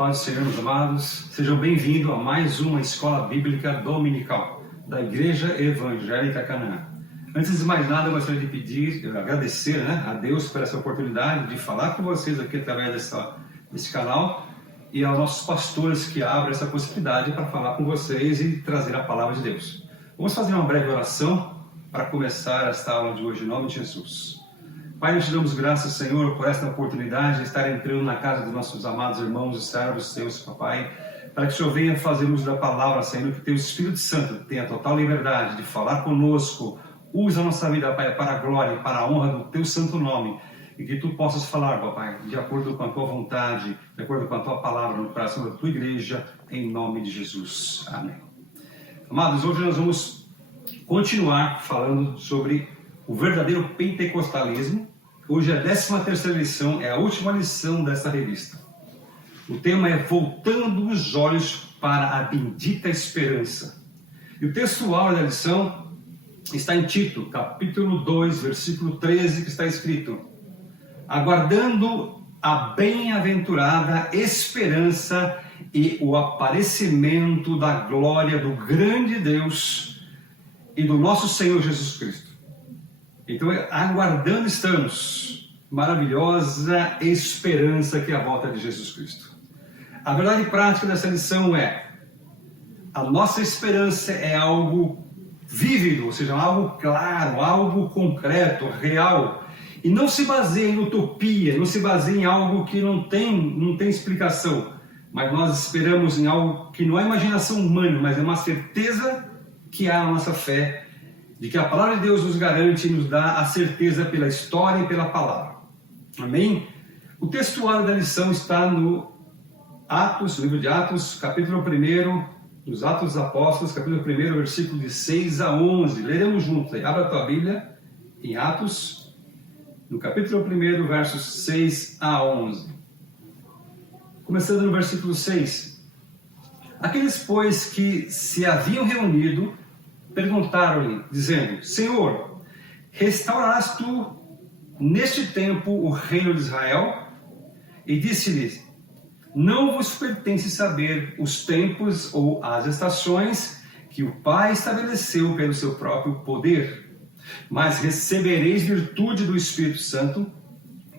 paz do Senhor, meus amados, sejam bem-vindos a mais uma Escola Bíblica Dominical da Igreja Evangélica Canaã. Antes de mais nada, eu gostaria de agradecer a Deus por essa oportunidade de falar com vocês aqui através desse canal e aos nossos pastores que abrem essa possibilidade para falar com vocês e trazer a palavra de Deus. Vamos fazer uma breve oração para começar esta aula de hoje, em nome de Jesus. Pai, nós te damos graças, Senhor, por esta oportunidade de estar entrando na casa dos nossos amados irmãos e servos teus, papai, para que o Senhor venha fazer uso da palavra, Senhor, que teu Espírito Santo tenha total liberdade de falar conosco. Usa a nossa vida, Pai, para a glória e para a honra do teu santo nome, e que tu possas falar, papai, de acordo com a tua vontade, de acordo com a tua palavra no coração da tua igreja, em nome de Jesus. Amém. Amados, hoje nós vamos continuar falando sobre o verdadeiro pentecostalismo. Hoje é a 13ª lição, é a última lição dessa revista. O tema é Voltando os Olhos para a Bendita Esperança. E o textual da lição está em Tito, capítulo 2, versículo 13, que está escrito: aguardando a bem-aventurada esperança e o aparecimento da glória do grande Deus e do nosso Senhor Jesus Cristo. Então, aguardando estamos, maravilhosa esperança que é a volta de Jesus Cristo. A verdade prática dessa lição é: a nossa esperança é algo vívido, ou seja, algo claro, algo concreto, real, e não se baseia em utopia, não se baseia em algo que não tem explicação, mas nós esperamos em algo que não é imaginação humana, mas é uma certeza que há na nossa fé, de que a palavra de Deus nos garante e nos dá a certeza pela história e pela palavra. Amém? O textuário da lição está no livro de Atos, capítulo 1, nos Atos dos Apóstolos, capítulo 1, versículo de 6 a 11. Leremos juntos aí. Abra a tua Bíblia em Atos, no capítulo 1, versos 6 a 11. Começando no versículo 6. Aqueles, pois, que se haviam reunido, perguntaram-lhe, dizendo: Senhor, restaurarás tu neste tempo o reino de Israel? E disse-lhes: não vos pertence saber os tempos ou as estações que o Pai estabeleceu pelo seu próprio poder, mas recebereis virtude do Espírito Santo,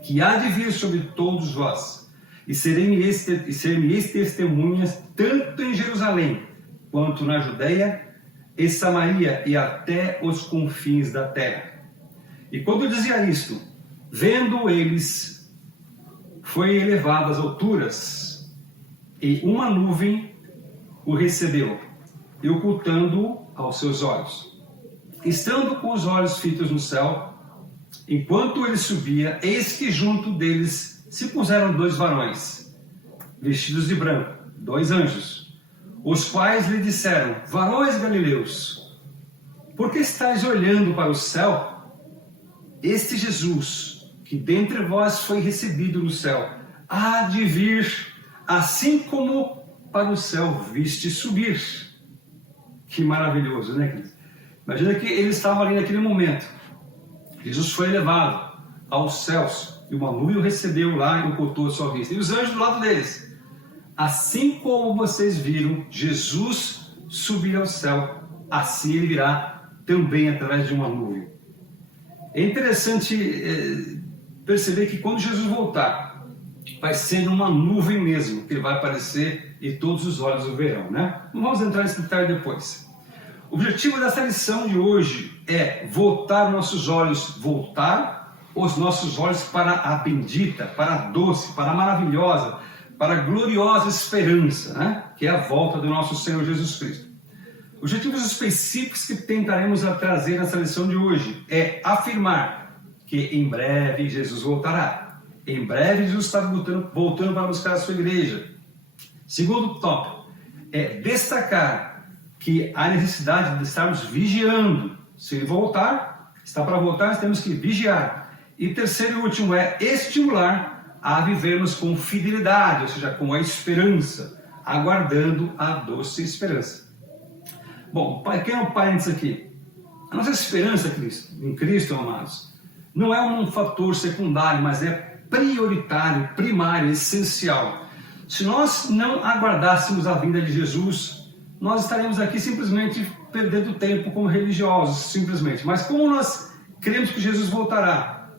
que há de vir sobre todos vós, e ser-me-eis testemunhas tanto em Jerusalém, quanto na Judeia e Samaria e até os confins da terra. E quando dizia isto, vendo eles, foi elevado às alturas, e uma nuvem o recebeu, e ocultando-o aos seus olhos. Estando com os olhos fitos no céu, enquanto ele subia, eis que junto deles se puseram 2 varões, vestidos de branco, 2 anjos, os quais lhe disseram: varões galileus, por que estáis olhando para o céu? Este Jesus, que dentre vós foi recebido no céu, há de vir, assim como para o céu viste subir. Que maravilhoso, né, queridos? Imagina que eles estavam ali naquele momento. Jesus foi elevado aos céus, e uma nuvem o recebeu lá e ocultou a sua vista. E os anjos do lado deles. Assim como vocês viram Jesus subir ao céu, assim ele virá também através de uma nuvem. É interessante perceber que quando Jesus voltar, vai ser numa nuvem mesmo que ele vai aparecer e todos os olhos o verão, né? Não vamos entrar nesse detalhe depois. O objetivo dessa lição de hoje é voltar os nossos olhos para a bendita, para a doce, para a maravilhosa, para a gloriosa esperança, né? Que é a volta do nosso Senhor Jesus Cristo. Objetivos específicos que tentaremos trazer nessa lição de hoje é afirmar que em breve Jesus voltará. Em breve Jesus está voltando para buscar a sua igreja. Segundo tópico é destacar que há necessidade de estarmos vigiando. Se ele voltar, está para voltar, nós temos que vigiar. E terceiro e último é estimular a vivermos com fidelidade, ou seja, com a esperança, aguardando a doce esperança. Bom, pequeno parênteses aqui. A nossa esperança em Cristo, amados, não é um fator secundário, mas é prioritário, primário, essencial. se nós não aguardássemos a vinda de Jesus, nós estaremos aqui simplesmente perdendo tempo como religiosos, simplesmente. Mas como nós cremos que Jesus voltará,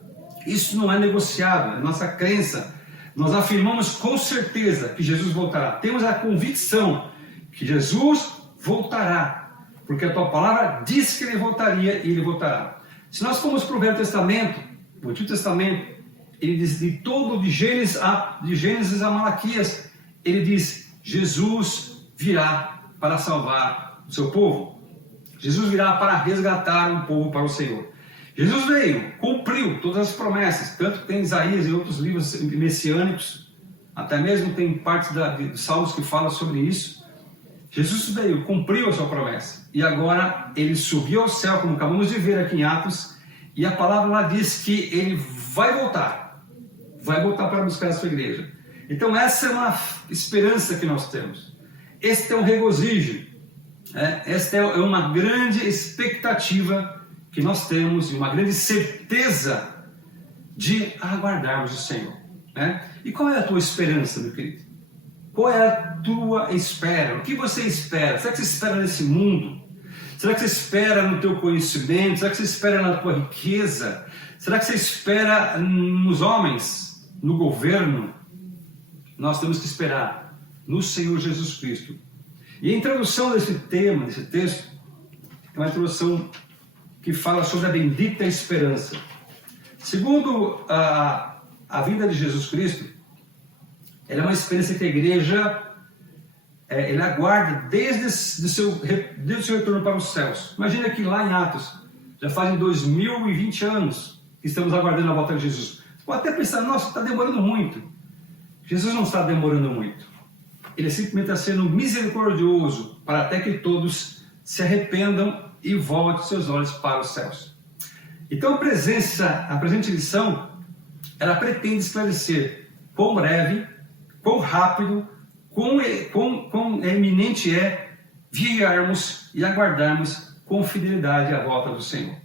isso não é negociável, é nossa crença. Nós afirmamos com certeza que Jesus voltará. Temos a convicção que Jesus voltará, porque a tua palavra diz que ele voltaria e ele voltará. Se nós formos para o Velho Testamento, o Antigo Testamento, ele diz de Gênesis a Malaquias, ele diz: Jesus virá para salvar o seu povo. Jesus virá para resgatar um povo para o Senhor. Jesus veio, cumpriu todas as promessas, tanto que tem Isaías e outros livros messiânicos, até mesmo tem partes dos Salmos que falam sobre isso. Jesus veio, cumpriu a sua promessa, e agora ele subiu ao céu, como acabamos de ver aqui em Atos, e a palavra lá diz que ele vai voltar para buscar a sua igreja. Então essa é uma esperança que nós temos, este é um regozijo, esta é uma grande expectativa que nós temos, e uma grande certeza de aguardarmos o Senhor. E qual é a tua esperança, meu querido? Qual é a tua espera? O que você espera? Será que você espera nesse mundo? Será que você espera no teu conhecimento? Será que você espera na tua riqueza? Será que você espera nos homens? No governo? Nós temos que esperar no Senhor Jesus Cristo. E a introdução desse tema, desse texto, é uma introdução que fala sobre a bendita esperança. Segundo a vida de Jesus Cristo, ela é uma experiência que a igreja ele aguarda desde o seu retorno para os céus. Imagina que lá em Atos, já fazem 2020 anos que estamos aguardando a volta de Jesus. Pode até pensar: nossa, está demorando muito. Jesus não está demorando muito. Ele simplesmente está sendo misericordioso para até que todos se arrependam e voltem seus olhos para os céus. Então a presente lição, ela pretende esclarecer quão breve, quão rápido, quão eminente é vigiarmos e aguardarmos com fidelidade a volta do Senhor.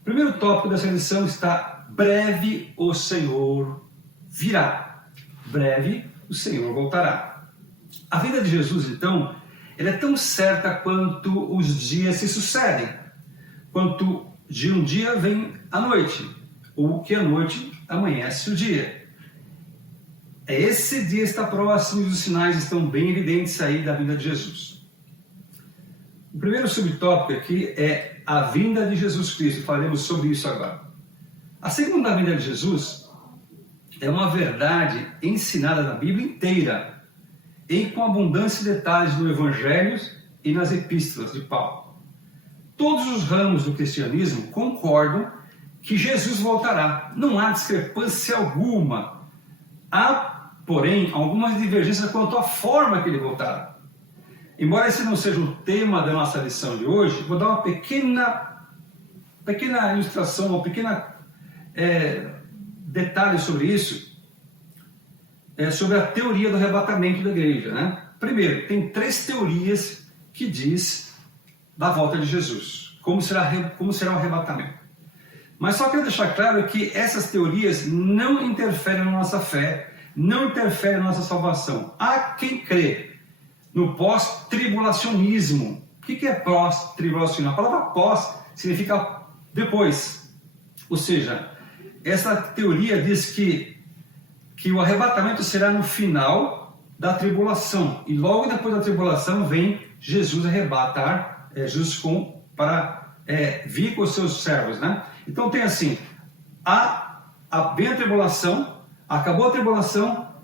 O primeiro tópico dessa lição está: breve o Senhor virá. Breve o Senhor voltará. A vida de Jesus, então, ela é tão certa quanto os dias se sucedem, quanto de um dia vem a noite, ou que a noite amanhece o dia. Esse dia está próximo e os sinais estão bem evidentes aí da vinda de Jesus. O primeiro subtópico aqui é a vinda de Jesus Cristo, falaremos sobre isso agora. A segunda vinda de Jesus é uma verdade ensinada na Bíblia inteira, e com abundância de detalhes no Evangelho e nas epístolas de Paulo. Todos os ramos do cristianismo concordam que Jesus voltará. Não há discrepância alguma. Há, porém, algumas divergências quanto à forma que ele voltará. Embora esse não seja o tema da nossa lição de hoje, vou dar uma pequena ilustração, uma pequena detalhe sobre isso, sobre a teoria do arrebatamento da igreja. Primeiro, tem 3 teorias que diz da volta de Jesus, como será o arrebatamento. Mas só quero deixar claro que essas teorias não interferem na nossa fé, não interferem na nossa salvação. Há quem crê no pós-tribulacionismo. O que é pós-tribulacionismo? A palavra pós significa depois. Ou seja, essa teoria diz que o arrebatamento será no final da tribulação, e logo depois da tribulação vem Jesus arrebatar para vir com os seus servos. Então tem assim: vem a tribulação, acabou a tribulação,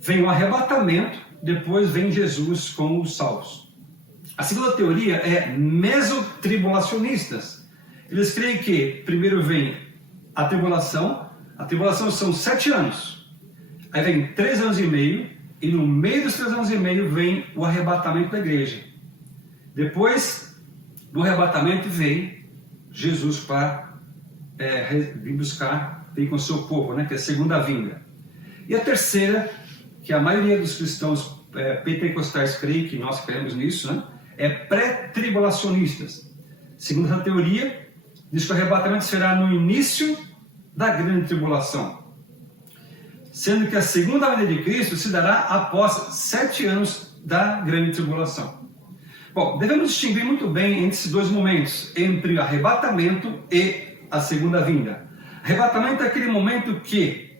vem o arrebatamento, depois vem Jesus com os salvos. A segunda teoria é mesotribulacionistas. Eles creem que primeiro vem a tribulação são 7 anos. Aí vem 3 anos e meio, e no meio dos 3 anos e meio vem o arrebatamento da igreja. Depois do arrebatamento vem Jesus para vir com o seu povo, que é a segunda vinda. E a terceira, que a maioria dos cristãos pentecostais creem, que nós cremos nisso, é pré-tribulacionistas. Segundo essa teoria, diz que o arrebatamento será no início da grande tribulação. sendo que a segunda vinda de Cristo se dará após 7 anos da grande tribulação. Bom, devemos distinguir muito bem entre esses dois momentos, entre o arrebatamento e a segunda vinda. Arrebatamento é aquele momento que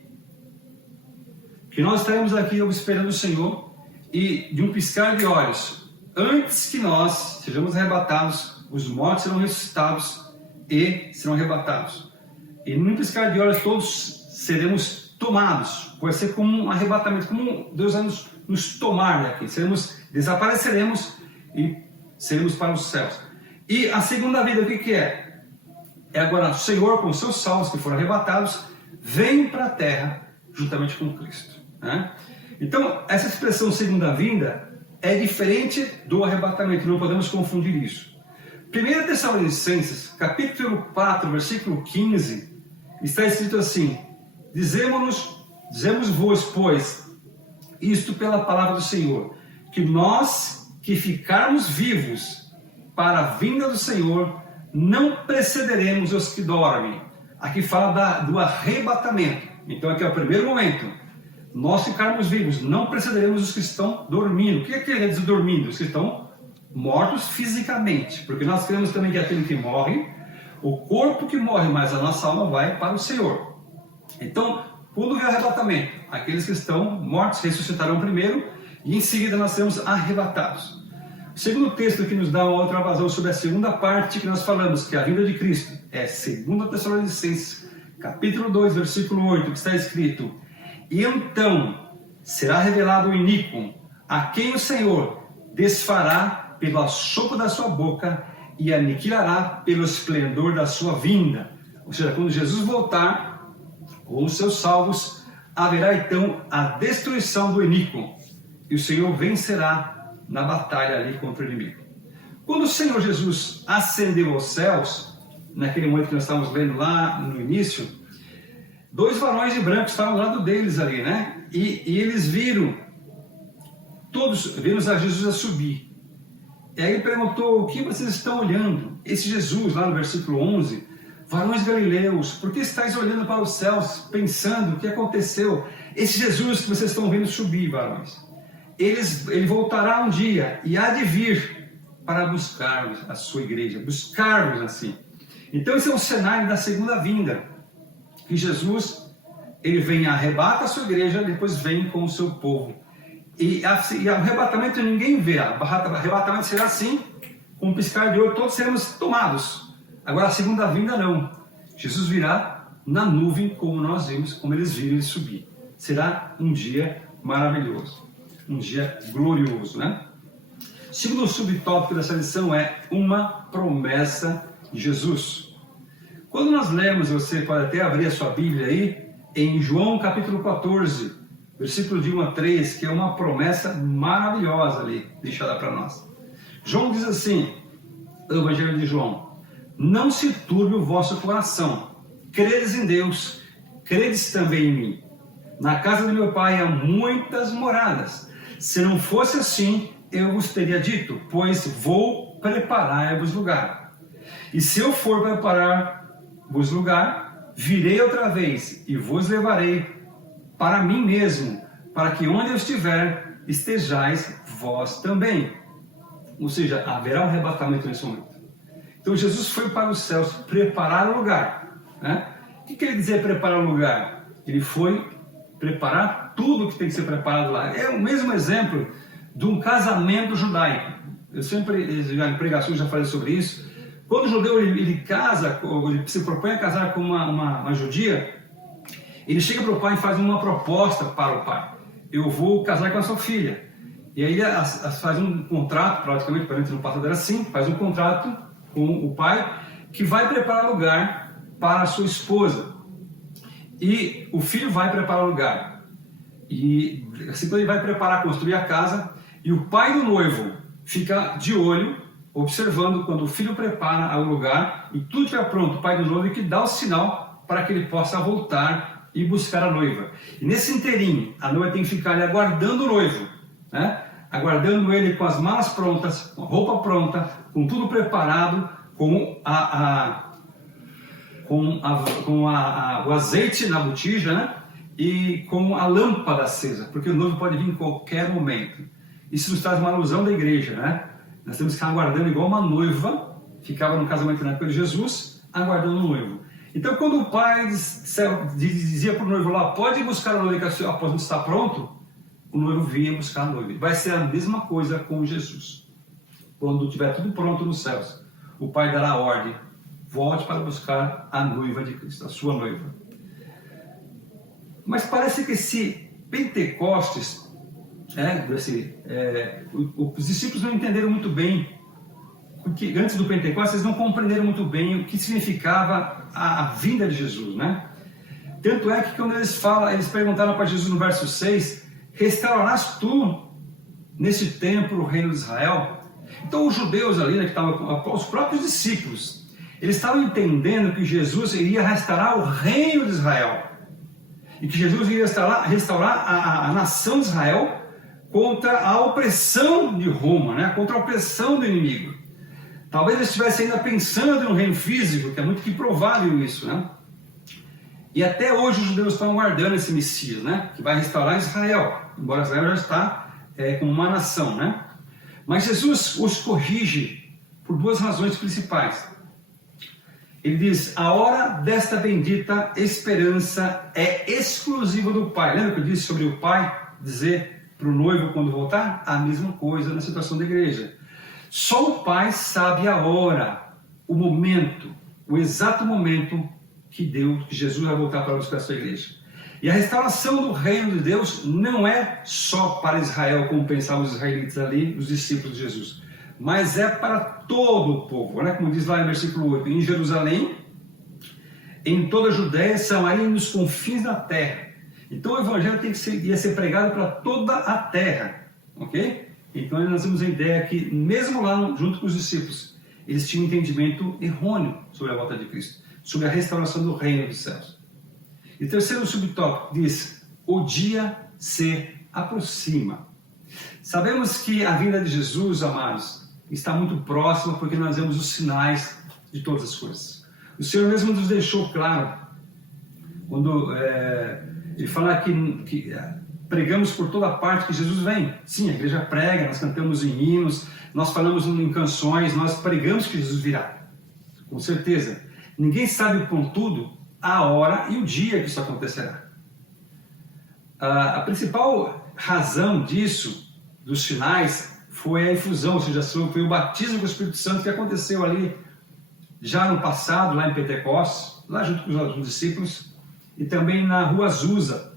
nós estaremos aqui esperando o Senhor e de um piscar de olhos, antes que nós sejamos arrebatados, os mortos serão ressuscitados e serão arrebatados. E num piscar de olhos todos seremos tomados. Pode ser como um arrebatamento, como Deus vai nos tomar daqui. Desapareceremos e seremos para os céus. E a segunda vida, o que é? É agora o Senhor com os seus salvos que foram arrebatados, vem para a terra juntamente com Cristo. Né? Então, essa expressão segunda vinda é diferente do arrebatamento, não podemos confundir isso. 1 Tessalonicenses, capítulo 4, versículo 15, está escrito assim: Dizemos-vos, pois, isto pela palavra do Senhor, que nós que ficarmos vivos para a vinda do Senhor, não precederemos os que dormem. Aqui fala do arrebatamento. Então aqui é o primeiro momento. Nós ficarmos vivos, não precederemos os que estão dormindo. O que quer dizer dormindo? Os que estão mortos fisicamente. Porque nós cremos também que aquele que morre, o corpo que morre, mas a nossa alma vai para o Senhor. Então, quando vem o arrebatamento, aqueles que estão mortos ressuscitarão primeiro e em seguida nós seremos arrebatados. O segundo texto que nos dá uma outra vazão sobre a segunda parte que nós falamos, que é a vinda de Cristo, é 2 Tessalonicenses, capítulo 2, versículo 8, que está escrito: E então será revelado o iníquo, a quem o Senhor desfará pelo assopro da sua boca e aniquilará pelo esplendor da sua vinda. Ou seja, quando Jesus voltar com os seus salvos, haverá então a destruição do iníquo, e o Senhor vencerá na batalha ali contra o inimigo. Quando o Senhor Jesus ascendeu aos céus, naquele momento que nós estávamos lendo lá no início, 2 varões de branco estavam ao lado deles ali, né? E eles viram a Jesus a subir. E aí ele perguntou: o que vocês estão olhando? Esse Jesus, lá no versículo 11, varões galileus, por que estáis olhando para os céus, pensando o que aconteceu? Esse Jesus que vocês estão vendo subir, varões, ele voltará um dia e há de vir para buscar a sua igreja, buscar-vos assim. Então esse é um cenário da segunda vinda, que Jesus, ele vem, arrebata a sua igreja, depois vem com o seu povo. E o arrebatamento ninguém vê. O arrebatamento será assim, com um piscar de olho, todos seremos tomados. Agora a segunda vinda não. Jesus virá na nuvem, como nós vimos, como eles viram ele subir. Será um dia maravilhoso, um dia glorioso, né? O segundo subtópico dessa lição é uma promessa de Jesus. Quando nós lemos, você pode até abrir a sua Bíblia aí, em João capítulo 14, versículo de 1 a 3, que é uma promessa maravilhosa ali, deixada para nós. João diz assim, o Evangelho de João: Não se turbe o vosso coração, credes em Deus, credes também em mim. Na casa do meu pai há muitas moradas. Se não fosse assim, eu vos teria dito, pois vou preparar-vos lugar. E se eu for preparar-vos lugar, virei outra vez e vos levarei para mim mesmo, para que onde eu estiver, estejais vós também. Ou seja, haverá um arrebatamento nesse momento. Então Jesus foi para os céus preparar o lugar, né? O que quer dizer preparar o lugar? Ele foi preparar tudo que tem que ser preparado lá. É o mesmo exemplo de um casamento judaico. Eu sempre, já em pregações, já falei sobre isso. Quando o judeu ele casa, ou ele se propõe a casar com uma judia, ele chega para o pai e faz uma proposta para o pai: eu vou casar com a sua filha. E aí faz um contrato, praticamente, para dentro do passado era assim, faz um contrato com o pai, que vai preparar lugar para a sua esposa. E o filho vai preparar lugar. E assim ele vai preparar, construir a casa, e o pai do noivo fica de olho, observando quando o filho prepara o lugar, e tudo estiver pronto, o pai do noivo que dá o sinal para que ele possa voltar e buscar a noiva. E nesse inteirinho, a noiva tem que ficar ali aguardando o noivo, né? Aguardando ele com as malas prontas, com a roupa pronta, com tudo preparado, com o azeite na botija, né? e como a lâmpada acesa, porque o noivo pode vir em qualquer momento. Isso nos traz uma alusão da igreja, né? Nós temos que estar aguardando igual uma noiva ficava no casamento na época de Jesus, aguardando o noivo. Então, quando o pai dizia para o noivo lá, pode buscar a noiva que após não está pronto, o noivo vinha buscar a noiva. Vai ser a mesma coisa com Jesus. Quando tiver tudo pronto nos céus, o pai dará a ordem, volte para buscar a noiva de Cristo, a sua noiva. Mas parece que esse Pentecostes, os discípulos não entenderam muito bem, porque antes do Pentecostes eles não compreenderam muito bem o que significava a vinda de Jesus, né? Tanto é que quando eles perguntaram para Jesus no verso 6, restaurarás tu nesse tempo o reino de Israel? Então os judeus ali, né, que estavam, os próprios discípulos, eles estavam entendendo que Jesus iria restaurar o reino de Israel. E que Jesus iria restaurar a nação de Israel contra a opressão de Roma, né? Contra a opressão do inimigo. Talvez eles estivessem ainda pensando no reino físico, que é muito que provável isso, né? E até hoje os judeus estão aguardando esse Messias, né? Que vai restaurar Israel, embora Israel já está como uma nação, né? Mas Jesus os corrige por duas razões principais. Ele diz, a hora desta bendita esperança é exclusiva do Pai. Lembra que eu disse sobre o Pai dizer para o noivo quando voltar? A mesma coisa na situação da igreja. Só o Pai sabe a hora, o momento, o exato momento que Jesus vai voltar para buscar a sua igreja. E a restauração do reino de Deus não é só para Israel, como pensavam os israelitas ali, os discípulos de Jesus, mas é para todo o povo, né? Como diz lá no versículo 8, em Jerusalém, em toda a Judéia, Samaria e nos confins da terra. Então o evangelho ia ser pregado para toda a terra, ok? Então nós temos a ideia que, mesmo lá junto com os discípulos, eles tinham um entendimento errôneo sobre a volta de Cristo, sobre a restauração do reino dos céus. E o terceiro subtópico diz, o dia se aproxima. Sabemos que a vinda de Jesus, amados, está muito próxima porque nós vemos os sinais de todas as coisas. O Senhor mesmo nos deixou claro, quando Ele fala que pregamos por toda parte que Jesus vem. Sim, a igreja prega, nós cantamos em hinos, nós falamos em canções, nós pregamos que Jesus virá. Com certeza. Ninguém sabe, contudo, a hora e o dia que isso acontecerá. A principal razão disso, dos sinais, foi a infusão, ou seja, foi o batismo com o Espírito Santo que aconteceu ali já no passado, lá em Pentecostes, lá junto com os discípulos, e também na rua Azusa.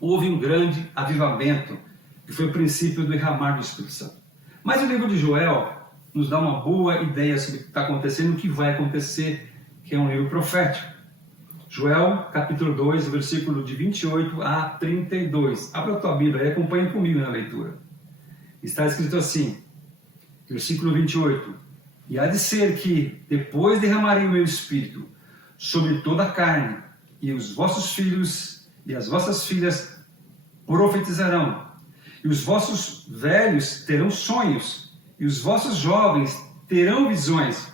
Houve um grande avivamento, que foi o princípio do derramar do Espírito Santo. Mas o livro de Joel nos dá uma boa ideia sobre o que está acontecendo e o que vai acontecer, que é um livro profético. Joel, capítulo 2, versículo de 28 a 32. Abra a tua Bíblia e acompanha comigo na leitura. Está escrito assim, versículo 28. E há de ser que, depois derramarei o meu Espírito sobre toda a carne, e os vossos filhos e as vossas filhas profetizarão, e os vossos velhos terão sonhos, e os vossos jovens terão visões.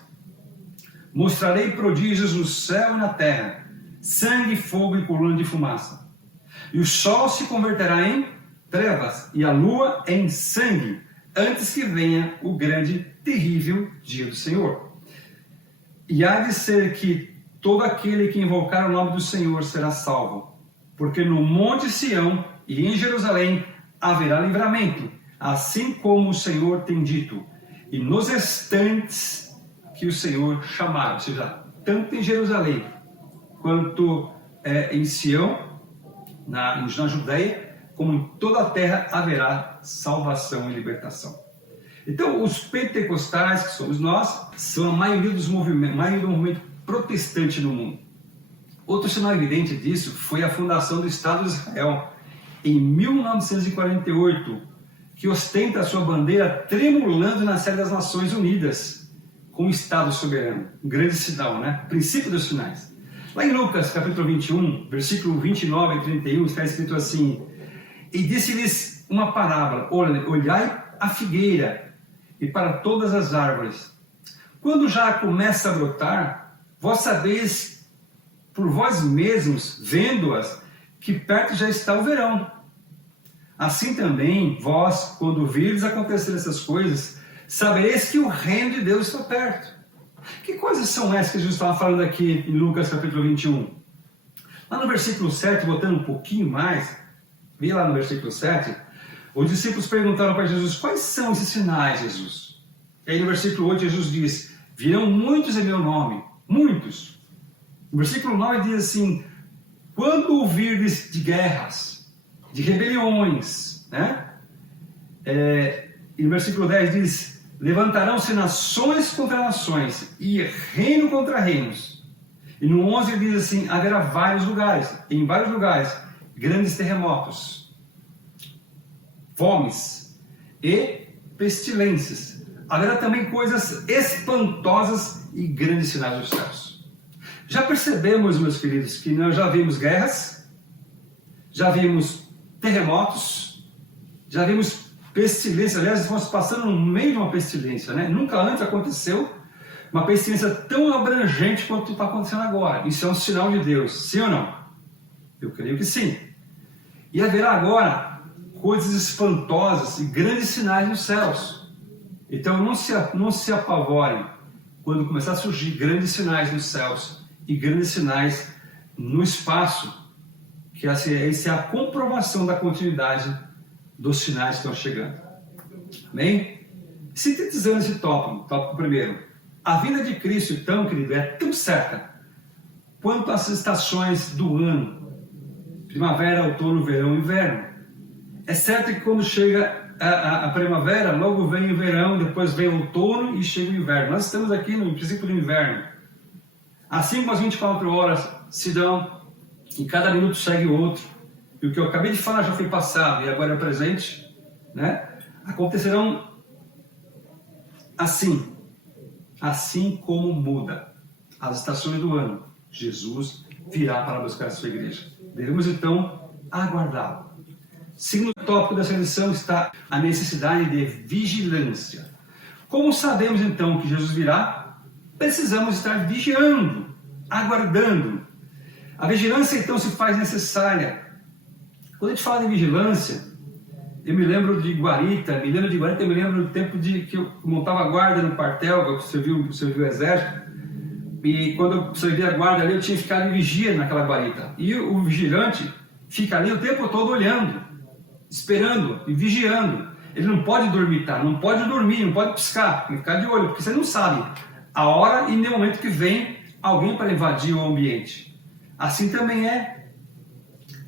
Mostrarei prodígios no céu e na terra, sangue, fogo e coluna de fumaça. E o sol se converterá em trevas, e a lua em sangue, antes que venha o grande, terrível dia do Senhor. E há de ser que todo aquele que invocar o nome do Senhor será salvo, porque no monte Sião e em Jerusalém haverá livramento, assim como o Senhor tem dito, e nos restantes que o Senhor chamar, ou seja, tanto em Jerusalém quanto em Sião, na Judéia, como em toda a terra haverá salvação e libertação. Então, os pentecostais, que somos nós, são a maioria do movimento protestante no mundo. Outro sinal evidente disso foi a fundação do Estado de Israel, em 1948, que ostenta a sua bandeira tremulando na sede das Nações Unidas, com o Estado soberano. Um grande sinal, né? Princípio dos sinais. Lá em Lucas, capítulo 21, versículo 29 e 31, está escrito assim, e disse-lhes uma parábola, olhai a figueira e para todas as árvores. Quando já começa a brotar, vós sabeis por vós mesmos, vendo-as, que perto já está o verão. Assim também, vós, quando virdes acontecer essas coisas, sabereis que o reino de Deus está perto. Que coisas são essas que Jesus estava falando aqui em Lucas capítulo 21? Lá no versículo 7, botando um pouquinho mais, vi lá no versículo 7, os discípulos perguntaram para Jesus, quais são esses sinais, Jesus? E aí no versículo 8, Jesus diz, virão muitos em meu nome, muitos. No versículo 9 diz assim, quando ouvirdes de guerras, de rebeliões, né? E no versículo 10 diz, levantarão-se nações contra nações e reino contra reinos. E no 11 diz assim, haverá vários lugares, em vários lugares, grandes terremotos, fomes e pestilências. Haverá também coisas espantosas e grandes sinais dos céus. Já percebemos, meus queridos, que nós já vimos guerras, já vimos terremotos, já vimos pestilência. Aliás, estamos passando no meio de uma pestilência, né? Nunca antes aconteceu uma pestilência tão abrangente quanto está acontecendo agora. Isso é um sinal de Deus, sim ou não? Eu creio que sim. E haverá agora coisas espantosas e grandes sinais nos céus. Então não se apavorem quando começar a surgir grandes sinais nos céus e grandes sinais no espaço, que essa é a comprovação da continuidade dos sinais que estão chegando. Amém? Sintetizando esse tópico primeiro. A vinda de Cristo, então, querido, é tão certa quanto as estações do ano. Primavera, outono, verão e inverno. É certo que quando chega a primavera, logo vem o verão, depois vem o outono e chega o inverno. Nós estamos aqui no princípio do inverno. Assim como as 24 horas se dão, e cada minuto segue o outro, e o que eu acabei de falar já foi passado e agora é presente, né? Acontecerão assim como muda as estações do ano. Jesus virá para buscar a sua igreja. Devemos então aguardá-lo. Segundo tópico dessa lição está a necessidade de vigilância. Como sabemos então que Jesus virá? Precisamos estar vigiando, aguardando. A vigilância então se faz necessária. Quando a gente fala de vigilância, eu me lembro de guarita, eu me lembro do tempo que eu montava guarda no quartel, eu servi o exército, e quando eu servi a guarda ali, eu tinha que ficar em vigia naquela guarita. E o vigilante fica ali o tempo todo olhando, esperando e vigiando. Ele não pode dormitar, não pode dormir, não pode piscar, tem que ficar de olho, porque você não sabe a hora e no momento que vem alguém para invadir o ambiente. Assim também é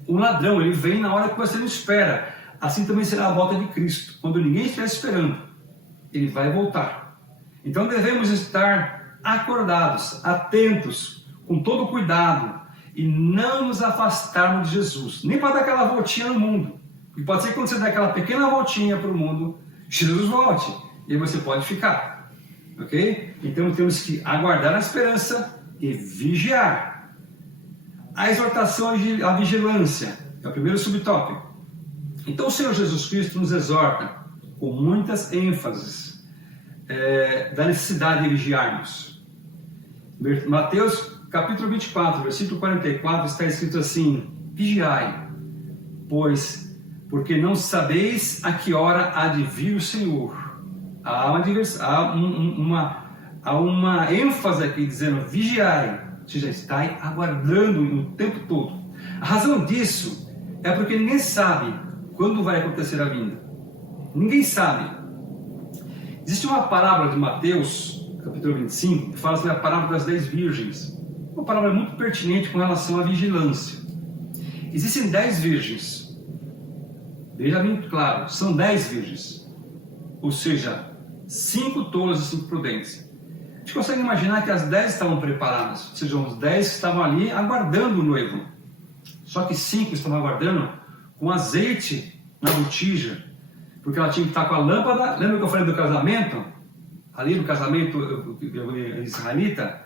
um ladrão, ele vem na hora que você não espera. Assim também será a volta de Cristo. Quando ninguém estiver esperando, ele vai voltar. Então devemos estar acordados, atentos, com todo cuidado, e não nos afastarmos de Jesus, nem para dar aquela voltinha no mundo. E pode ser que quando você der aquela pequena voltinha para o mundo, Jesus volte, e aí você pode ficar. Ok? Então temos que aguardar a esperança e vigiar. A exortação à vigilância é o primeiro subtópico. Então o Senhor Jesus Cristo nos exorta com muitas ênfases da necessidade de vigiarmos. Mateus capítulo 24, versículo 44 está escrito assim: vigiai, porque não sabeis a que hora há de vir o Senhor. Há uma ênfase aqui dizendo vigiai, você já está aguardando o tempo todo. A razão disso é porque ninguém sabe quando vai acontecer a vinda. Ninguém sabe. Existe uma parábola de Mateus, capítulo 25, que fala sobre a parábola das 10 virgens. Uma parábola muito pertinente com relação à vigilância. Existem 10 virgens. Veja bem claro, são 10 virgens. Ou seja, 5 tolas e 5 prudentes. A gente consegue imaginar que as 10 estavam preparadas, ou seja, os 10 estavam ali aguardando o noivo. Só que 5 estavam aguardando com azeite na botija, porque ela tinha que estar com a lâmpada. Lembra que eu falei do casamento? Ali no casamento israelita,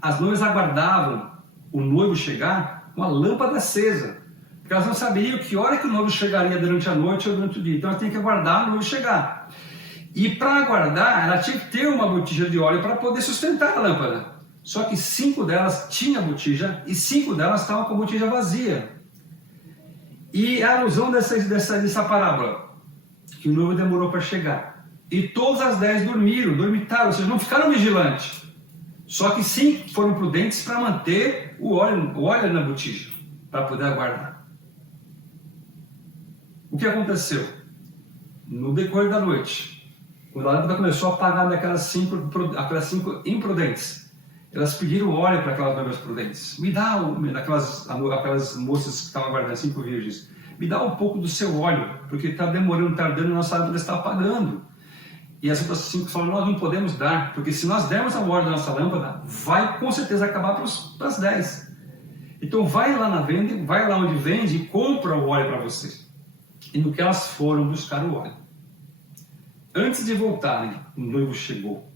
as noivas aguardavam o noivo chegar com a lâmpada acesa, porque elas não sabiam que hora que o noivo chegaria durante a noite ou durante o dia. Então elas tinham que aguardar o noivo chegar. E para aguardar, ela tinha que ter uma botija de óleo para poder sustentar a lâmpada. Só que 5 delas tinham botija e 5 delas estavam com a botija vazia. E a alusão dessa parábola, que o noivo demorou para chegar. E todas as 10 dormitaram, ou seja, não ficaram vigilantes. Só que sim, foram prudentes para manter o óleo na botija, para poder aguardar. O que aconteceu? No decorrer da noite, quando a lâmpada começou a apagar aquelas cinco imprudentes, elas pediram óleo para aquelas noivas prudentes. Me dá, aquelas moças que estavam aguardando, 5 virgens, me dá um pouco do seu óleo, porque está demorando, tardando, e nossa lâmpada está apagando. E as outras 5 falaram, nós não podemos dar, porque se nós dermos a óleo da nossa lâmpada, vai com certeza acabar para as 10. Então vai lá na venda, vai lá onde vende e compra o óleo para vocês. E no que elas foram buscar o óleo. Antes de voltarem, o noivo chegou.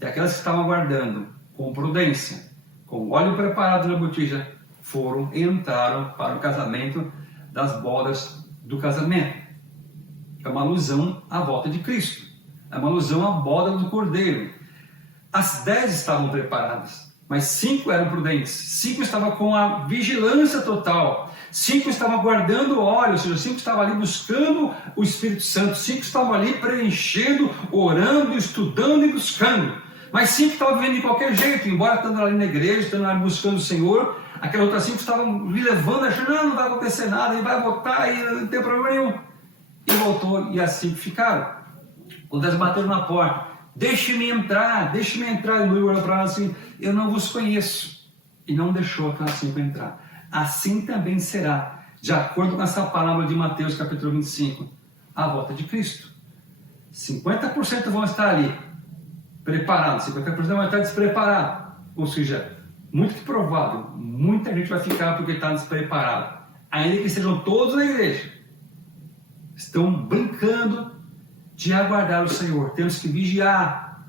E aquelas que estavam aguardando, com prudência, com o óleo preparado na botija, entraram para o casamento das bodas do casamento. É uma alusão à volta de Cristo. É uma alusão à boda do Cordeiro. As 10 estavam preparadas, mas 5 eram prudentes. 5 estavam com a vigilância total. 5 estavam guardando o óleo, ou seja, 5 estavam ali buscando o Espírito Santo. 5 estavam ali preenchendo, orando, estudando e buscando. Mas 5 estavam vivendo de qualquer jeito, embora estando ali na igreja, estando ali buscando o Senhor. Aquelas outras 5 estavam me levando, achando, não vai acontecer nada, ele vai voltar e não tem problema nenhum. E voltou, e as 5 ficaram. Quando elas bateram na porta, deixe-me entrar. E o noivo olhou para ela assim, eu não vos conheço. E não deixou aquelas 5 entrar. Assim também será, de acordo com essa palavra de Mateus capítulo 25, a volta de Cristo. 50% vão estar ali, preparados, 50% vão estar despreparados. Ou seja, muito que provável, muita gente vai ficar porque está despreparado. Ainda que estejam todos na igreja, estão brincando de aguardar o Senhor. Temos que vigiar,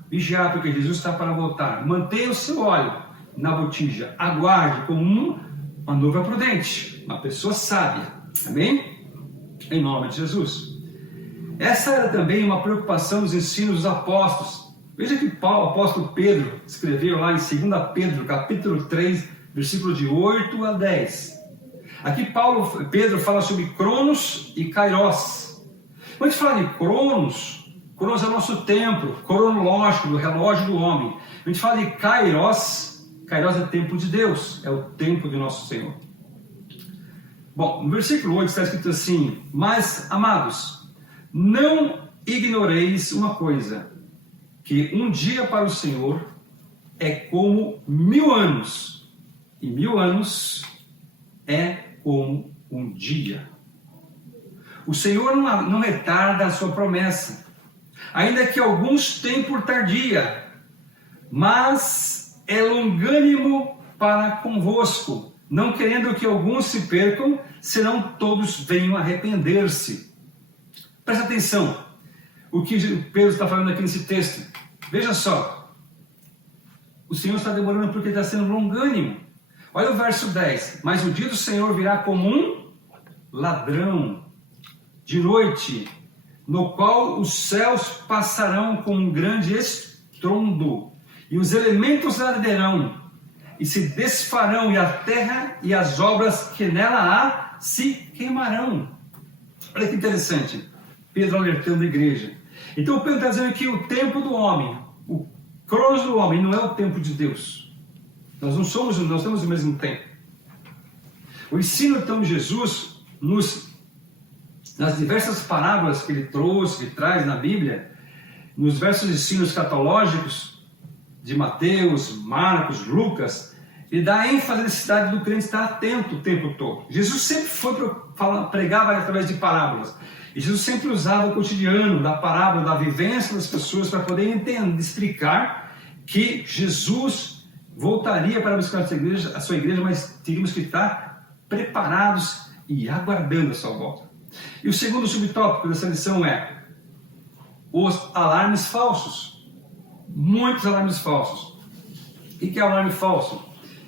porque Jesus está para voltar. Mantenha o seu óleo na botija, aguarde como uma noiva prudente, uma pessoa sábia. Amém? Em nome de Jesus. Essa era também uma preocupação dos ensinos dos apóstolos. Veja que o apóstolo Pedro escreveu lá em 2 Pedro, capítulo 3, versículo de 8 a 10. Aqui Pedro fala sobre Cronos e Kairos. Quando a gente fala de Cronos é o nosso tempo cronológico, do relógio do homem. A gente fala de Kairos é o tempo de Deus, é o tempo do nosso Senhor. Bom, no versículo 8 está escrito assim, mas, amados, não ignoreis uma coisa, que um dia para o Senhor é como 1000 anos, e 1000 anos é como um dia. O Senhor não retarda a sua promessa, ainda que alguns tenham por tardia, mas é longânimo para convosco, não querendo que alguns se percam, senão todos venham a arrepender-se. Presta atenção, o que Pedro está falando aqui nesse texto. Veja só, o Senhor está demorando porque está sendo longânimo. Olha o verso 10, mas o dia do Senhor virá como um ladrão, de noite, no qual os céus passarão com um grande estrondo, e os elementos arderão, e se desfarão, e a terra e as obras que nela há se queimarão. Olha que interessante, Pedro alertando a igreja. Então Pedro está dizendo que o tempo do homem, o cronos do homem, não é o tempo de Deus. Nós temos o mesmo tempo. O ensino então de Jesus, nas diversas parábolas que ele trouxe, que traz na Bíblia, nos versos de ensinos escatológicos, de Mateus, Marcos, Lucas, ele dá ênfase à necessidade do crente estar atento o tempo todo. Jesus sempre pregava através de parábolas. E Jesus sempre usava o cotidiano da parábola, da vivência das pessoas, para poder entender, explicar que Jesus voltaria para buscar a sua igreja, mas teríamos que estar preparados e aguardando a sua volta. E o segundo subtópico dessa lição é os alarmes falsos. Muitos alarmes falsos. O que é alarme falso?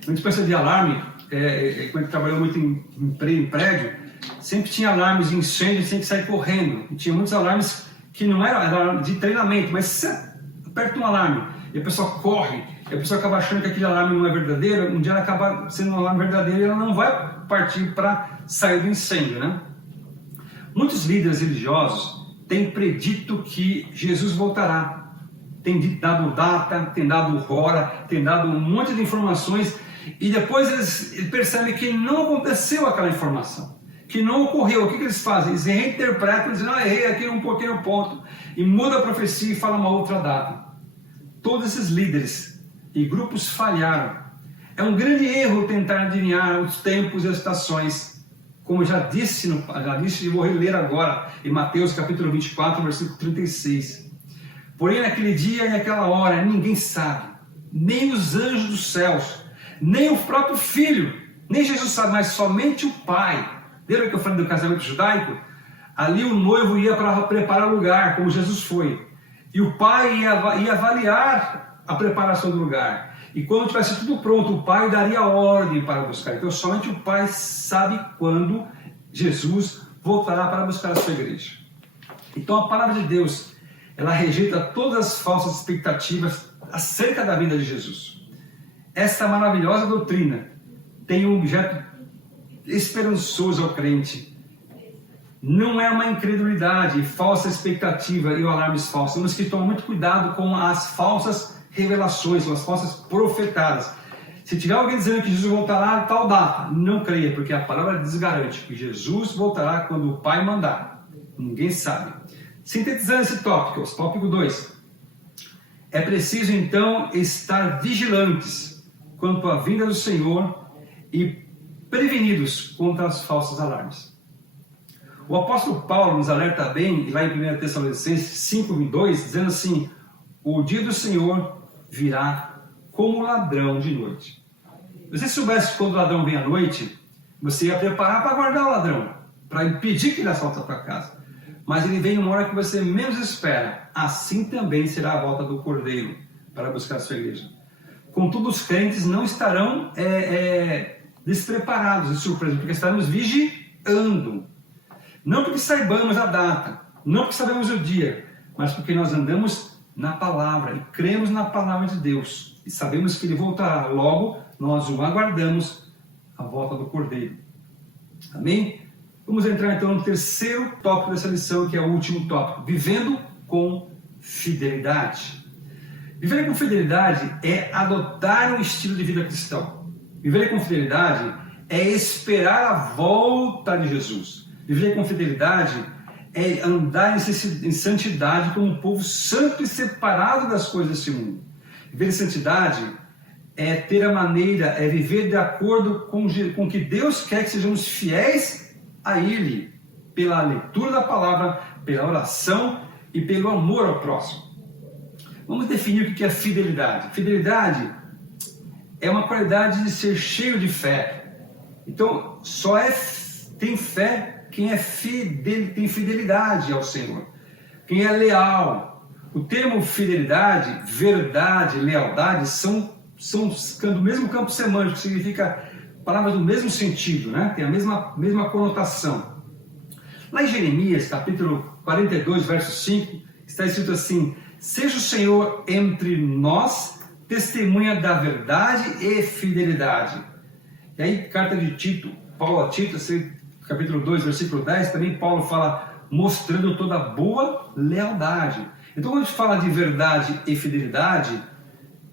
A gente pensa de alarme, quando a gente trabalhou muito em prédio, sempre tinha alarmes de incêndio, tinha que sair correndo. E tinha muitos alarmes que não eram de treinamento, mas você aperta um alarme e a pessoa corre e a pessoa acaba achando que aquele alarme não é verdadeiro, um dia ela acaba sendo um alarme verdadeiro e ela não vai partir para sair do incêndio, né? Muitos líderes religiosos têm predito que Jesus voltará. Tem dado data, tem dado hora, tem dado um monte de informações e depois eles percebem que não aconteceu aquela informação, que não ocorreu. O que eles fazem? Eles reinterpretam, dizendo, errei aqui um pequeno ponto, e muda a profecia e fala uma outra data. Todos esses líderes e grupos falharam. É um grande erro tentar adivinhar os tempos e as estações. Como já disse e vou reler agora em Mateus capítulo 24, versículo 36. Porém, naquele dia e naquela hora, ninguém sabe, nem os anjos dos céus, nem o próprio Filho, nem Jesus sabe, mas somente o Pai. Lembra que eu falei do casamento judaico? Ali o noivo ia para preparar o lugar, como Jesus foi. E o Pai ia avaliar a preparação do lugar. E quando tivesse tudo pronto, o Pai daria ordem para buscar. Então, somente o Pai sabe quando Jesus voltará para buscar a sua igreja. Então, a palavra de Deus, ela rejeita todas as falsas expectativas acerca da vinda de Jesus. Esta maravilhosa doutrina tem um objeto esperançoso ao crente. Não é uma incredulidade, falsa expectativa e alarmes falsos. Temos que tomar muito cuidado com as falsas revelações, com as falsas profetadas. Se tiver alguém dizendo que Jesus voltará a tal data, não creia, porque a palavra desgarante que Jesus voltará quando o Pai mandar. Ninguém sabe. Sintetizando esse tópico, tópico 2. É preciso então estar vigilantes quanto à vinda do Senhor e prevenidos contra os falsos alarmes. O apóstolo Paulo nos alerta bem, lá em 1 Tessalonicenses 5:2, dizendo assim: o dia do Senhor virá como ladrão de noite. Se você soubesse que quando o ladrão vem à noite, você ia preparar para guardar o ladrão, para impedir que ele assalte a tua casa. Mas ele vem numa hora que você menos espera. Assim também será a volta do Cordeiro para buscar a sua igreja. Contudo, os crentes não estarão despreparados e surpresos, porque estaremos vigiando. Não porque saibamos a data, não porque sabemos o dia, mas porque nós andamos na palavra e cremos na palavra de Deus. E sabemos que Ele voltará. Logo, nós o aguardamos, a volta do Cordeiro. Amém? Vamos entrar então no terceiro tópico dessa lição, que é o último tópico. Vivendo com fidelidade. Viver com fidelidade é adotar um estilo de vida cristão. Viver com fidelidade é esperar a volta de Jesus. Viver com fidelidade é andar em santidade como um povo santo e separado das coisas desse mundo. Viver em santidade é ter a maneira, é viver de acordo com o que Deus quer, que sejamos fiéis a Ele, pela leitura da palavra, pela oração e pelo amor ao próximo. Vamos definir o que é fidelidade. Fidelidade é uma qualidade de ser cheio de fé. Então, tem fé quem tem fidelidade ao Senhor, quem é leal. O termo fidelidade, verdade, lealdade são do mesmo campo semântico, significa palavras do mesmo sentido, né? Tem a mesma conotação. Lá em Jeremias, capítulo 42, verso 5, está escrito assim: seja o Senhor entre nós testemunha da verdade e fidelidade. E aí, carta de Tito, Paulo a Tito, capítulo 2, versículo 10, também Paulo fala mostrando toda boa lealdade. Então, quando a gente fala de verdade e fidelidade,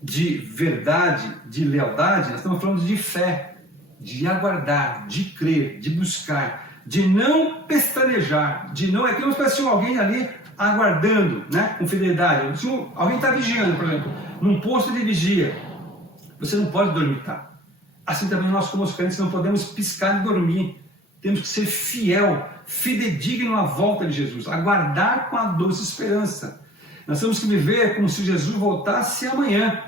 de verdade, de lealdade, nós estamos falando de fé, de aguardar, de crer, de buscar, de não pestanejar, de não... É como se fosse alguém ali aguardando, né, com fidelidade. Se alguém está vigiando, por exemplo, num posto de vigia, você não pode dormitar. Assim também nós, como os crentes, não podemos piscar e dormir. Temos que ser fiel, fidedigno à volta de Jesus, aguardar com a doce esperança. Nós temos que viver como se Jesus voltasse amanhã.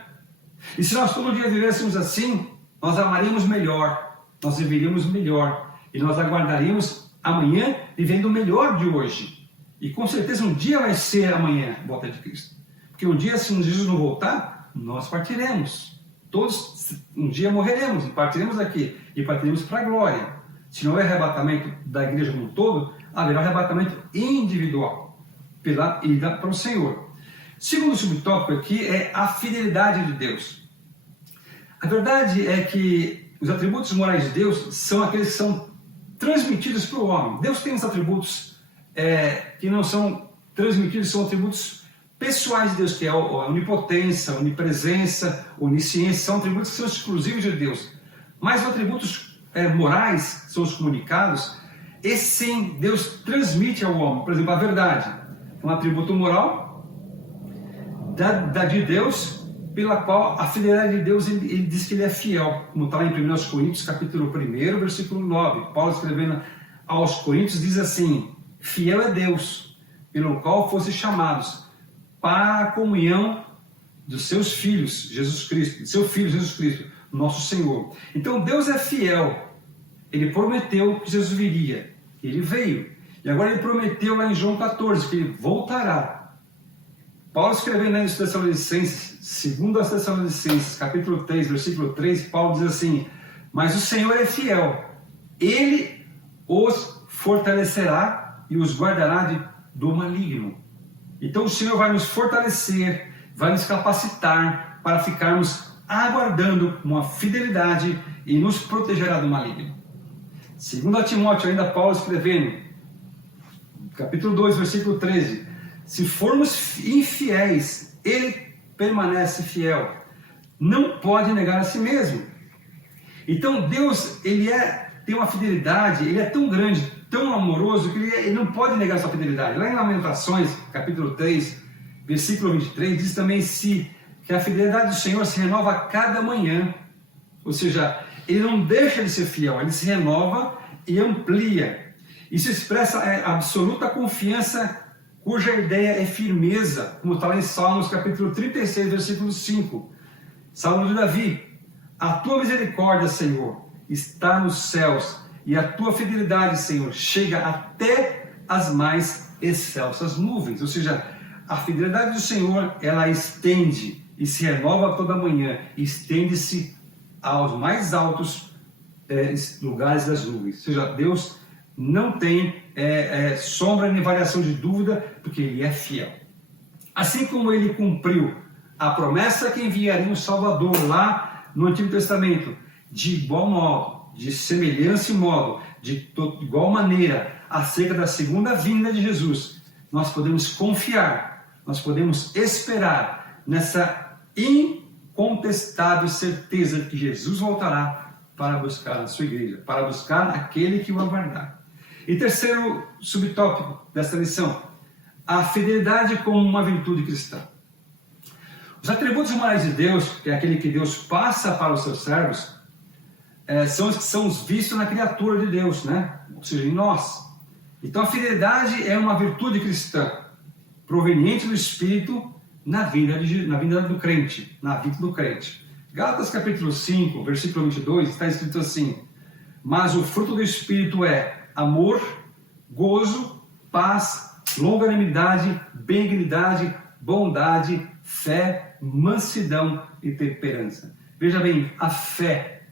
E se nós todo dia vivêssemos assim, nós amaríamos melhor, nós viveríamos melhor e nós aguardaríamos amanhã vivendo o melhor de hoje. E com certeza um dia vai ser amanhã a volta de Cristo. Porque um dia, se Jesus não voltar, nós partiremos. Todos um dia morreremos e partiremos daqui e partiremos para a glória. Se não houver arrebatamento da igreja como um todo, haverá arrebatamento individual para o Senhor. Segundo subtópico aqui é a fidelidade de Deus. A verdade é que os atributos morais de Deus são aqueles que são transmitidos para o homem. Deus tem os atributos que não são transmitidos, são atributos pessoais de Deus, que é a onipotência, a onipresença, a onisciência, são atributos que são exclusivos de Deus. Mas os atributos morais, que são os comunicados, esse sim, Deus transmite ao homem. Por exemplo, a verdade é um atributo moral de Deus, pela qual a fidelidade de Deus, ele diz que ele é fiel, como está lá em 1 Coríntios, capítulo 1, versículo 9. Paulo escrevendo aos Coríntios diz assim: fiel é Deus, pelo qual fosse chamados para a comunhão dos seus filhos, Jesus Cristo, de seu Filho Jesus Cristo, nosso Senhor. Então Deus é fiel. Ele prometeu que Jesus viria, ele veio. E agora ele prometeu lá em João 14 que ele voltará. Paulo escrevendo aos Tessalonicenses, 2 Tessalonicenses, capítulo 3, versículo 3, Paulo diz assim: mas o Senhor é fiel, ele os fortalecerá e os guardará do maligno. Então o Senhor vai nos fortalecer, vai nos capacitar para ficarmos aguardando uma fidelidade e nos protegerá do maligno. 2 Timóteo, ainda Paulo escrevendo, capítulo 2, versículo 13: se formos infiéis, ele permanece fiel, não pode negar a si mesmo. Então Deus, ele tem uma fidelidade, ele é tão grande, tão amoroso, que ele não pode negar sua fidelidade. Lá em Lamentações, capítulo 3, versículo 23, diz também que a fidelidade do Senhor se renova a cada manhã. Ou seja, ele não deixa de ser fiel, ele se renova e amplia. Isso expressa a absoluta confiança, cuja ideia é firmeza, como está lá em Salmos capítulo 36, versículo 5. Salmo de Davi: a tua misericórdia, Senhor, está nos céus, e a tua fidelidade, Senhor, chega até as mais excelsas nuvens. Ou seja, a fidelidade do Senhor, ela estende e se renova toda manhã, estende-se aos mais altos lugares das nuvens. Ou seja, Deus não tem sombra nem variação de dúvida, porque ele é fiel. Assim como ele cumpriu a promessa que enviaria um Salvador lá no Antigo Testamento, de igual modo, de semelhança e modo, de igual maneira, acerca da segunda vinda de Jesus, nós podemos confiar, nós podemos esperar nessa incontestável certeza de que Jesus voltará para buscar a sua igreja, para buscar aquele que o aguardar. E terceiro subtópico desta lição: a fidelidade como uma virtude cristã. Os atributos morais de Deus, que é aquele que Deus passa para os seus servos, são os que são vistos na criatura de Deus, né? Ou seja, em nós. Então a fidelidade é uma virtude cristã, proveniente do Espírito na vida do crente, na vida do crente. Gálatas capítulo 5, versículo 22, está escrito assim: mas o fruto do Espírito é amor, gozo, paz, longanimidade, benignidade, bondade, fé, mansidão e temperança. Veja bem, a fé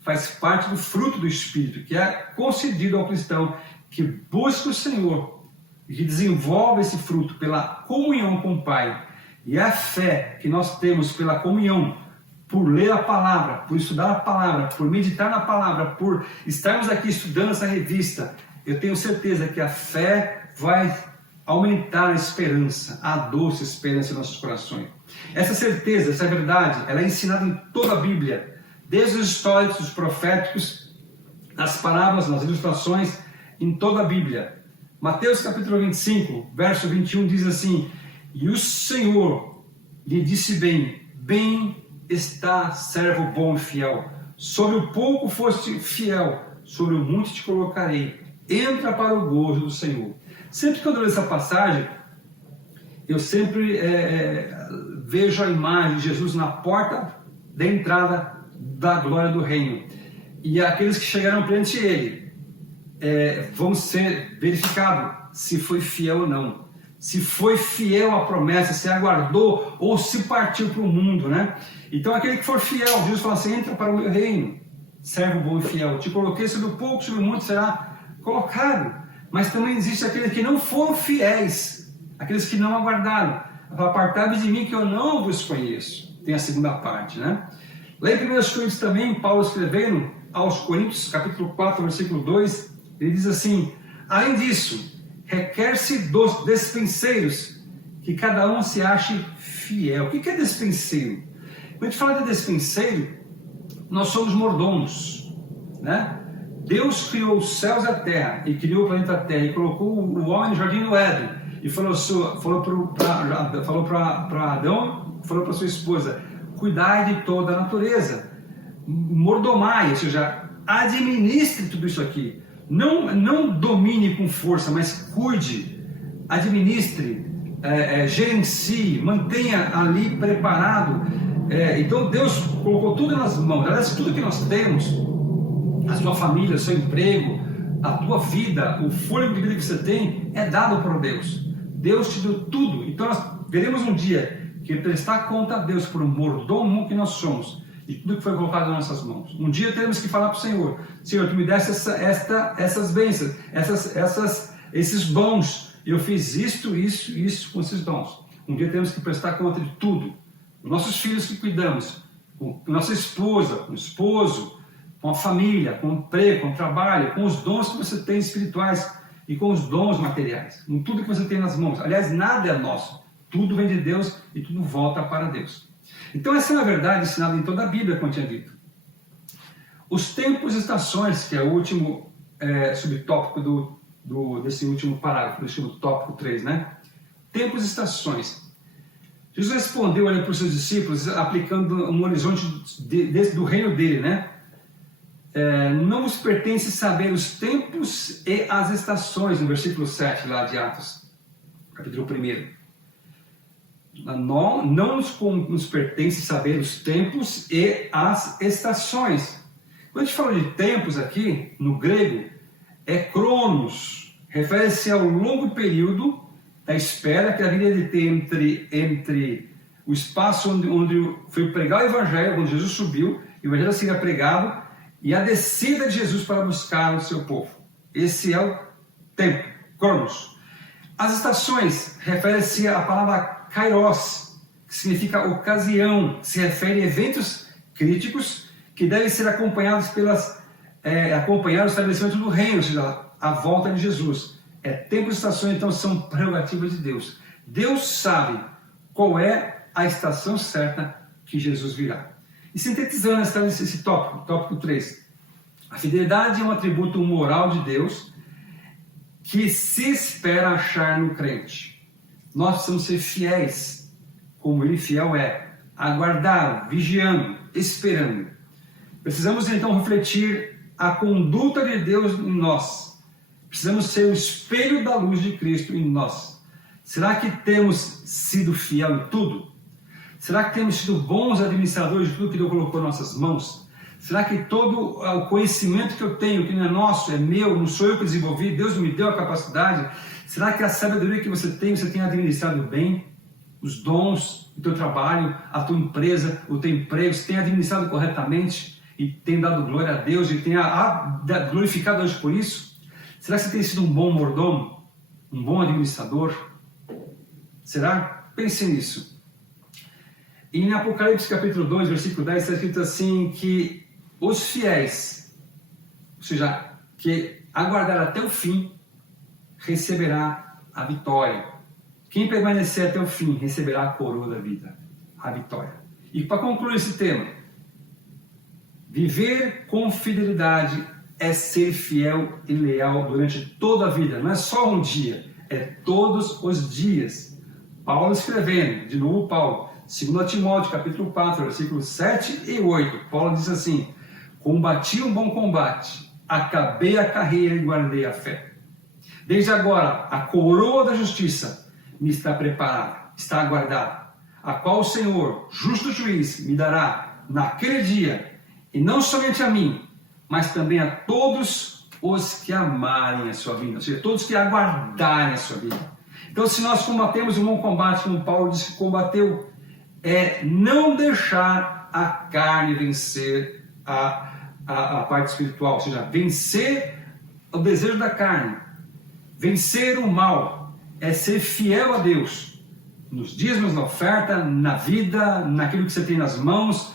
faz parte do fruto do Espírito, que é concedido ao cristão que busca o Senhor e que desenvolve esse fruto pela comunhão com o Pai. E a fé que nós temos pela comunhão, por ler a palavra, por estudar a palavra, por meditar na palavra, por estarmos aqui estudando essa revista, eu tenho certeza que a fé vai aumentar a esperança, a doce esperança em nossos corações. Essa certeza, essa verdade, ela é ensinada em toda a Bíblia, desde os históricos, os proféticos, nas parábolas, nas ilustrações, em toda a Bíblia. Mateus capítulo 25, verso 21 diz assim: e o Senhor lhe disse bem está, servo bom e fiel. Sobre o pouco foste fiel, sobre o muito te colocarei. Entra para o gozo do Senhor. Sempre que eu leio essa passagem, eu sempre vejo a imagem de Jesus na porta da entrada da glória do reino. E aqueles que chegaram perante ele vão ser verificados se foi fiel ou não. Se foi fiel à promessa, se aguardou ou se partiu para o mundo, né? Então aquele que for fiel, Jesus fala assim: entra para o meu reino, servo bom e fiel. Te coloquei sobre o pouco, sobre o muito será colocado. Mas também existe aqueles que não foram fiéis, aqueles que não aguardaram. Apartai-vos de mim que eu não vos conheço. Tem a segunda parte, né? Lá em 1 Coríntios também, Paulo escrevendo aos Coríntios, capítulo 4, versículo 2, ele diz assim: além disso, requer-se dos despenseiros, que cada um se ache fiel. O que é despenseiro? Quando a gente fala de despenseiro, nós somos mordomos, né? Deus criou os céus e a terra, e criou o planeta Terra, e colocou o homem no jardim do Éden, e falou para Adão, falou para sua esposa: cuidai de toda a natureza, mordomai, ou seja, administre tudo isso aqui. Não domine com força, mas cuide, administre, gerencie, mantenha ali preparado. Então Deus colocou tudo nas mãos. Aliás, tudo que nós temos, a sua família, o seu emprego, a tua vida, o fôlego de vida que você tem, é dado por Deus. Deus te deu tudo. Então nós veremos um dia que prestar conta a Deus por um mordomo que nós somos, e tudo que foi colocado nas nossas mãos. Um dia teremos que falar para o Senhor: Senhor, tu me deste essas bênçãos, esses dons, eu fiz isso com esses dons. Um dia temos que prestar conta de tudo. Os nossos filhos que cuidamos, com nossa esposa, com o esposo, com a família, com o emprego, com o trabalho, com os dons que você tem espirituais e com os dons materiais, com tudo que você tem nas mãos. Aliás, nada é nosso, tudo vem de Deus e tudo volta para Deus. Então essa é uma verdade ensinada em toda a Bíblia, como eu tinha dito. Os tempos e estações, que é o último subtópico desse último parágrafo, desse tópico 3, né? Tempos e estações. Jesus respondeu ali para os seus discípulos, aplicando um horizonte do reino dele, né? Não vos pertence saber os tempos e as estações, no versículo 7 lá de Atos, capítulo 1. Não nos pertence saber os tempos e as estações. Quando a gente fala de tempos aqui, no grego, é cronos, refere-se ao longo período da espera que a vida de ter entre o espaço onde foi pregar o Evangelho, quando Jesus subiu, e o Evangelho seria pregado, e a descida de Jesus para buscar o seu povo. Esse é o tempo, cronos. As estações refere-se à palavra kairos, que significa ocasião, que se refere a eventos críticos que devem ser acompanhados acompanhar o estabelecimento do reino, ou seja, a volta de Jesus. Tempos e estações, então, são prerrogativas de Deus. Deus sabe qual é a estação certa que Jesus virá. E sintetizando esse tópico 3, a fidelidade é um atributo moral de Deus que se espera achar no crente. Nós precisamos ser fiéis, como Ele fiel é, aguardar, vigiando, esperando. Precisamos então refletir a conduta de Deus em nós. Precisamos ser o espelho da luz de Cristo em nós. Será que temos sido fiel em tudo? Será que temos sido bons administradores de tudo que Deus colocou em nossas mãos? Será que todo o conhecimento que eu tenho, que não é nosso, é meu, não sou eu que desenvolvi, Deus me deu a capacidade? Será que a sabedoria que você tem administrado bem? Os dons do teu trabalho, a tua empresa, o teu emprego, você tem administrado corretamente e tem dado glória a Deus e tem glorificado a Deus por isso? Será que você tem sido um bom mordomo? Um bom administrador? Será? Pense nisso. E em Apocalipse capítulo 2, versículo 10, está escrito assim que os fiéis, ou seja, que aguardar até o fim, receberá a vitória. Quem permanecer até o fim, receberá a coroa da vida, a vitória. E para concluir esse tema, viver com fidelidade é ser fiel e leal durante toda a vida. Não é só um dia, é todos os dias. Paulo escrevendo, de novo Paulo, 2 Timóteo, capítulo 4, versículos 7 e 8. Paulo diz assim: combati um bom combate, acabei a carreira e guardei a fé. Desde agora, a coroa da justiça me está preparada, está aguardada, a qual o Senhor, justo juiz, me dará naquele dia, e não somente a mim, mas também a todos os que amarem a sua vida, ou seja, todos que aguardarem a sua vida. Então, se nós combatemos um bom combate, como Paulo disse que combateu, é não deixar a carne vencer a parte espiritual, ou seja, vencer o desejo da carne, vencer o mal, é ser fiel a Deus, nos dízimos, na oferta, na vida, naquilo que você tem nas mãos,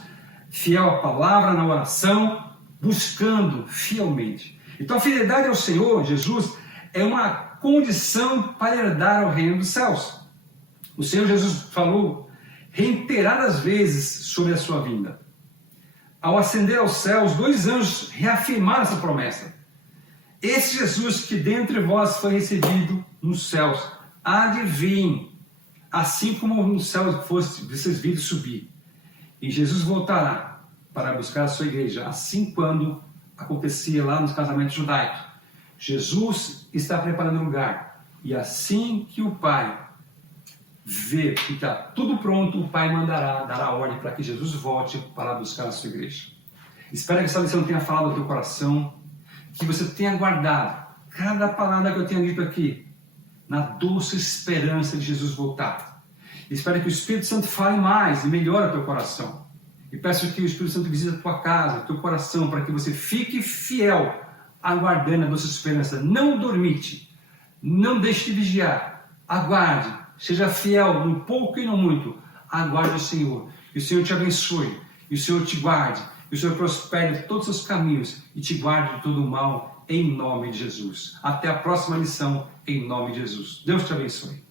fiel à palavra, na oração, buscando fielmente. Então a fidelidade ao Senhor Jesus é uma condição para herdar o reino dos céus. O Senhor Jesus falou reiteradas vezes sobre a sua vinda. Ao ascender aos céus, 2 anjos reafirmaram essa promessa. Esse Jesus que dentre vós foi recebido nos céus, há de vir, assim como nos céus vocês viram subir. E Jesus voltará para buscar a sua igreja, assim quando acontecia lá nos casamentos judaicos. Jesus está preparando o lugar, e assim que o Pai vê que está tudo pronto, o Pai dará ordem para que Jesus volte para buscar a sua igreja. Espero que essa lição tenha falado ao teu coração, que você tenha guardado cada palavra que eu tenha dito aqui, na doce esperança de Jesus voltar. Espero que o Espírito Santo fale mais e melhore o teu coração. E peço que o Espírito Santo visite a tua casa, o teu coração, para que você fique fiel, aguardando a doce esperança. Não dormite, não deixe de vigiar, aguarde, seja fiel no pouco e no muito, aguarde o Senhor. E o Senhor te abençoe, e o Senhor te guarde, e o Senhor prospere todos os seus caminhos e te guarde de todo o mal, em nome de Jesus. Até a próxima lição, em nome de Jesus. Deus te abençoe.